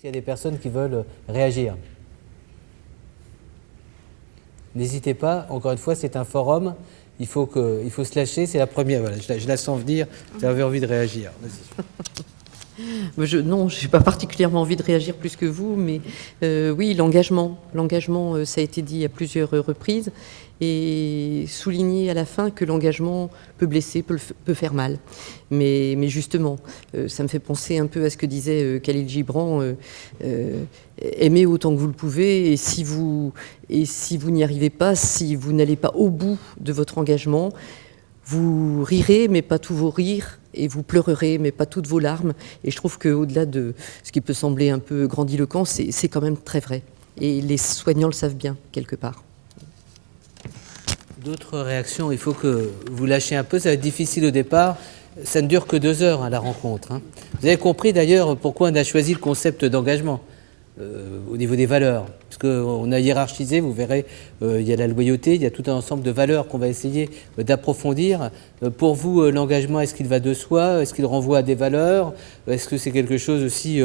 Est-ce qu'il y a des personnes qui veulent réagir? N'hésitez pas, encore une fois, c'est un forum, il faut se lâcher, c'est la première, voilà, je la sens venir, vous avez envie de réagir. Non, je n'ai pas particulièrement envie de réagir plus que vous, mais oui, l'engagement, ça a été dit à plusieurs reprises, et souligner à la fin que l'engagement peut blesser, peut faire mal. Mais justement, ça me fait penser un peu à ce que disait Khalil Gibran, aimez autant que vous le pouvez, et si vous n'y arrivez pas, si vous n'allez pas au bout de votre engagement, vous rirez, mais pas tous vos rires, et vous pleurerez, mais pas toutes vos larmes. Et je trouve qu'au-delà de ce qui peut sembler un peu grandiloquent, c'est quand même très vrai. Et les soignants le savent bien, quelque part. D'autres réactions, il faut que vous lâchiez un peu, ça va être difficile au départ. Ça ne dure que 2 heures, la rencontre. Vous avez compris d'ailleurs pourquoi on a choisi le concept d'engagement au niveau des valeurs. Parce qu'on a hiérarchisé, vous verrez, il y a la loyauté, il y a tout un ensemble de valeurs qu'on va essayer d'approfondir. Pour vous, l'engagement, est-ce qu'il va de soi? Est-ce qu'il renvoie à des valeurs? Est-ce que c'est quelque chose aussi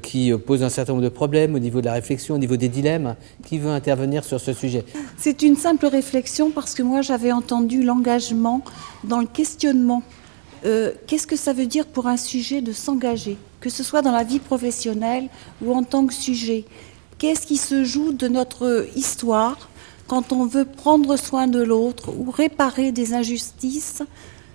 qui pose un certain nombre de problèmes au niveau de la réflexion, au niveau des dilemmes? Qui veut intervenir sur ce sujet? C'est une simple réflexion parce que moi, j'avais entendu l'engagement dans le questionnement. Qu'est-ce que ça veut dire pour un sujet de s'engager, que ce soit dans la vie professionnelle ou en tant que sujet? Qu'est-ce qui se joue de notre histoire quand on veut prendre soin de l'autre ou réparer des injustices?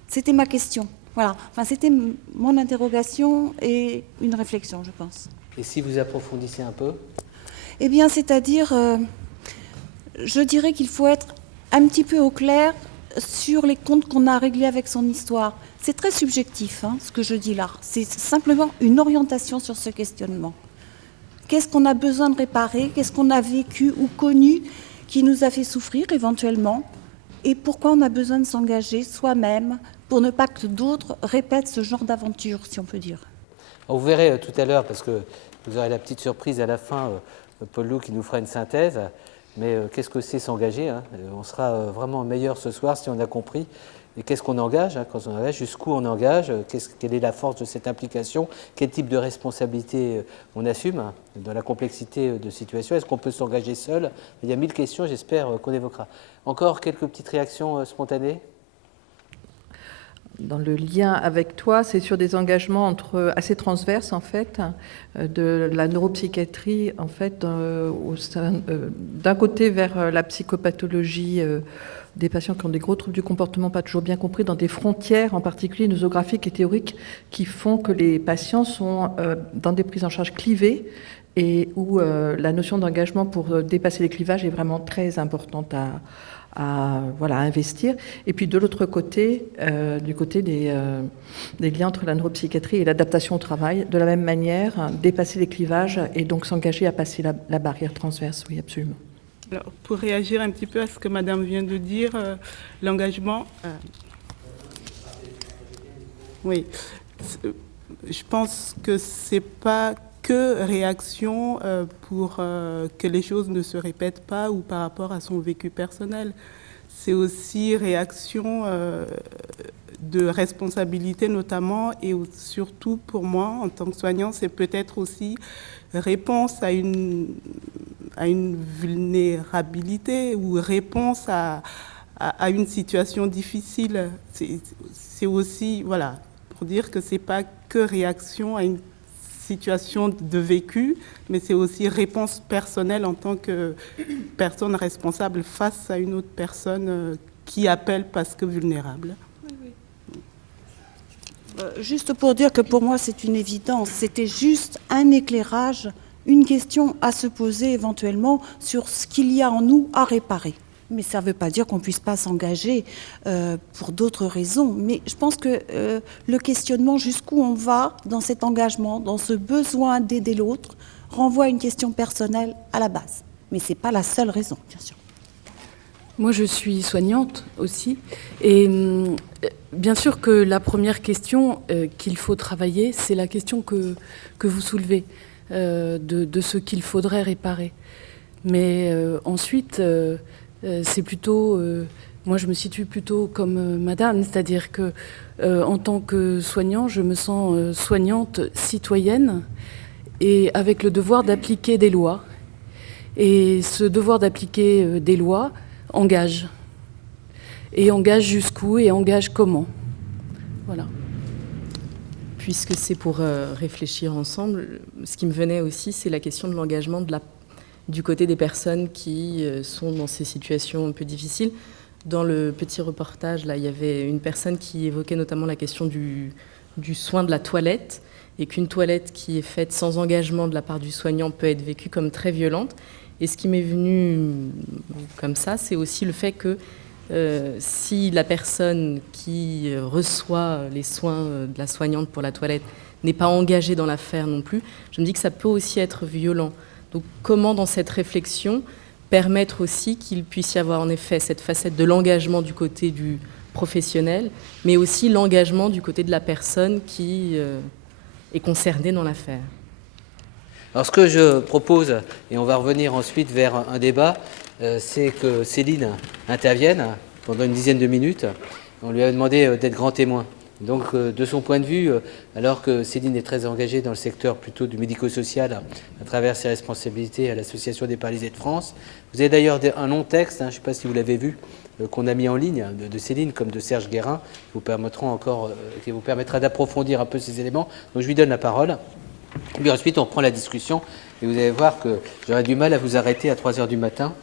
C'était ma question. Voilà. Enfin, c'était mon interrogation et une réflexion, je pense. Et si vous approfondissez un peu? Eh bien, c'est-à-dire, je dirais qu'il faut être un petit peu au clair sur les comptes qu'on a réglés avec son histoire. C'est très subjectif, ce que je dis là. C'est simplement une orientation sur ce questionnement. Qu'est-ce qu'on a besoin de réparer? Qu'est-ce qu'on a vécu ou connu qui nous a fait souffrir éventuellement? Et pourquoi on a besoin de s'engager soi-même pour ne pas que d'autres répètent ce genre d'aventure, si on peut dire? Vous verrez tout à l'heure, parce que vous aurez la petite surprise à la fin, Paul Loup qui nous fera une synthèse. Mais qu'est-ce que c'est s'engager? On sera vraiment meilleur ce soir si on a compris. Et qu'est-ce qu'on engage quand on engage? Jusqu'où on engage? Quelle est la force de cette implication? Quel type de responsabilité on assume dans la complexité de situation? Est-ce qu'on peut s'engager seul? Il y a 1000 questions, j'espère qu'on évoquera. Encore quelques petites réactions spontanées? Dans le lien avec toi, c'est sur des engagements assez transverses en fait, de la neuropsychiatrie en fait, d'un côté vers la psychopathologie des patients qui ont des gros troubles du comportement pas toujours bien compris, dans des frontières en particulier nosographiques et théoriques qui font que les patients sont dans des prises en charge clivées et où la notion d'engagement pour dépasser les clivages est vraiment très importante à investir. Et puis de l'autre côté, du côté des liens entre la neuropsychiatrie et l'adaptation au travail, de la même manière, dépasser les clivages et donc s'engager à passer la barrière transverse, oui, absolument. Alors, pour réagir un petit peu à ce que Madame vient de dire, l'engagement... oui, je pense que c'est pas que réaction pour que les choses ne se répètent pas ou par rapport à son vécu personnel. C'est aussi réaction de responsabilité notamment et surtout pour moi en tant que soignant, c'est peut-être aussi réponse à une vulnérabilité ou réponse à une situation difficile. C'est aussi, voilà, pour dire que c'est pas que réaction à une situation de vécu, mais c'est aussi réponse personnelle en tant que personne responsable face à une autre personne qui appelle parce que vulnérable. Juste pour dire que pour moi c'est une évidence, c'était juste un éclairage, une question à se poser éventuellement sur ce qu'il y a en nous à réparer. Mais ça ne veut pas dire qu'on ne puisse pas s'engager pour d'autres raisons. Mais je pense que le questionnement, jusqu'où on va dans cet engagement, dans ce besoin d'aider l'autre, renvoie à une question personnelle à la base. Mais ce n'est pas la seule raison, bien sûr. Moi, je suis soignante aussi. Et bien sûr que la première question qu'il faut travailler, c'est la question que vous soulevez, de ce qu'il faudrait réparer. Mais ensuite... c'est plutôt, moi je me situe plutôt comme madame, c'est-à-dire que en tant que soignant, je me sens soignante citoyenne et avec le devoir d'appliquer des lois. Et ce devoir d'appliquer des lois engage. Et engage jusqu'où et engage comment. Voilà. Puisque c'est pour réfléchir ensemble, ce qui me venait aussi, c'est la question de l'engagement du côté des personnes qui sont dans ces situations un peu difficiles. Dans le petit reportage, là, il y avait une personne qui évoquait notamment la question du soin de la toilette, et qu'une toilette qui est faite sans engagement de la part du soignant peut être vécue comme très violente. Et ce qui m'est venu comme ça, c'est aussi le fait que si la personne qui reçoit les soins de la soignante pour la toilette n'est pas engagée dans l'affaire non plus, je me dis que ça peut aussi être violent. Donc comment, dans cette réflexion, permettre aussi qu'il puisse y avoir en effet cette facette de l'engagement du côté du professionnel, mais aussi l'engagement du côté de la personne qui est concernée dans l'affaire. Alors ce que je propose, et on va revenir ensuite vers un débat, c'est que Céline intervienne pendant une dizaine de minutes. On lui a demandé d'être grand témoin. Donc de son point de vue, alors que Céline est très engagée dans le secteur plutôt du médico-social à travers ses responsabilités à l'Association des paralysés de France, vous avez d'ailleurs un long texte, je ne sais pas si vous l'avez vu, qu'on a mis en ligne de Céline comme de Serge Guérin, qui vous permettra d'approfondir un peu ces éléments. Donc je lui donne la parole. Et puis ensuite, on reprend la discussion et vous allez voir que j'aurai du mal à vous arrêter à 3h du matin.